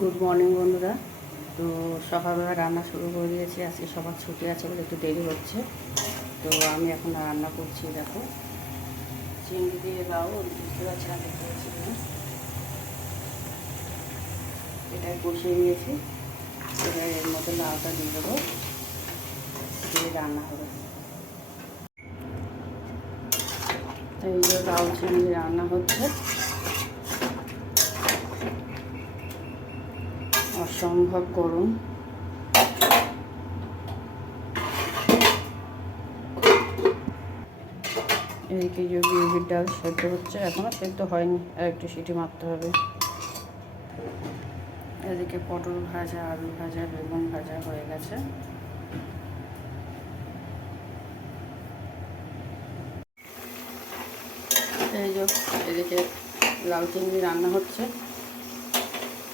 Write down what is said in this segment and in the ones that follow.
Good morning বন্ধুরা। তো সকালবেলা রান্না শুরু করে দিয়েছি। আজকে সবার ছুটি আছে বলে একটু দেরি হচ্ছে। তো আমি এখন রান্না করছি, দেখো। চিংড়ি দিয়ে লাউ বুঝতে পারছি না দেখতে পাচ্ছি কিনা। এটা কষিয়ে নিয়েছি। এবার এর মধ্যে লাউটা দিয়ে দেবো। দিয়ে রান্না হবে। তো এই যে লাউ চিংড়ি রান্না হচ্ছে। অসম্ভব গরম এদিকে যে বিউলির ডাল সেদ্ধ হচ্ছে এখনও সেদ্ধ হয়নি, আর একটু সিটি মারতে হবে। এদিকে পটল ভাজা, আলু ভাজা, বেগুন ভাজা হয়ে গেছে। এই যে, এদিকে লাউ চিংড়ি রান্না হচ্ছে।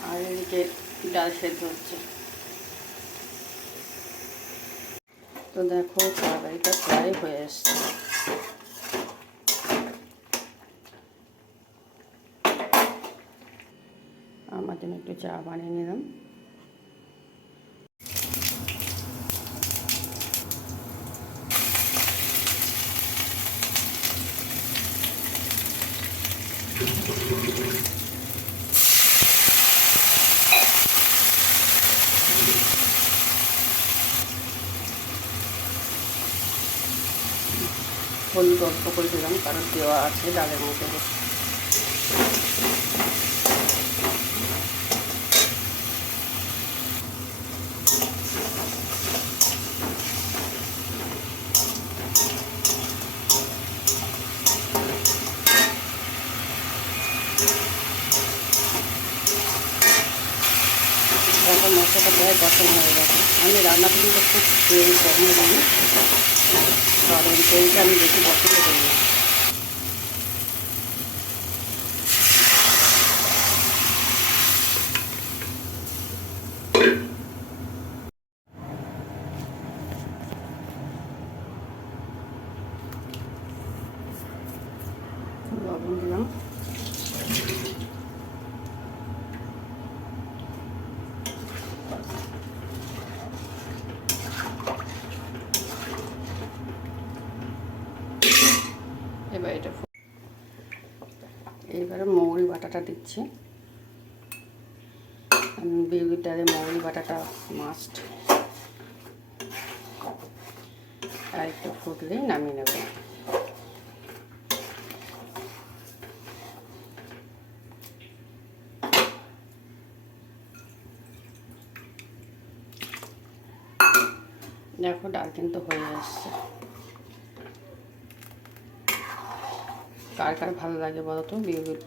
আর এদিকে ডাল সেদ্ধ হচ্ছে। তো দেখো তরকারিটা প্রায় হয়ে এসছে আমার জন্য একটু চা বানিয়ে নিলাম। হলুদ অল্প করে দিলাম, কারণ দেওয়া আছে ডালের মধ্যে। এখন মশলাটা প্রায় পছন্দ হয়ে গেছে। আমি রান্না কিন্তু খুব কম দিই কারণ তেলটা আমি বেশি পছন্দ করি না লবণ দিলাম এবার এটা এইবারে মৌরি বাটাটা দিচ্ছি। ডালে মৌরি বাটাটা মাস্ট আর একটু ফুটলেই নামিয়ে নেব। দেখো ডাল কিন্তু হয়ে আসছে। কার কার ভালো লাগে বলো তো? বিউলির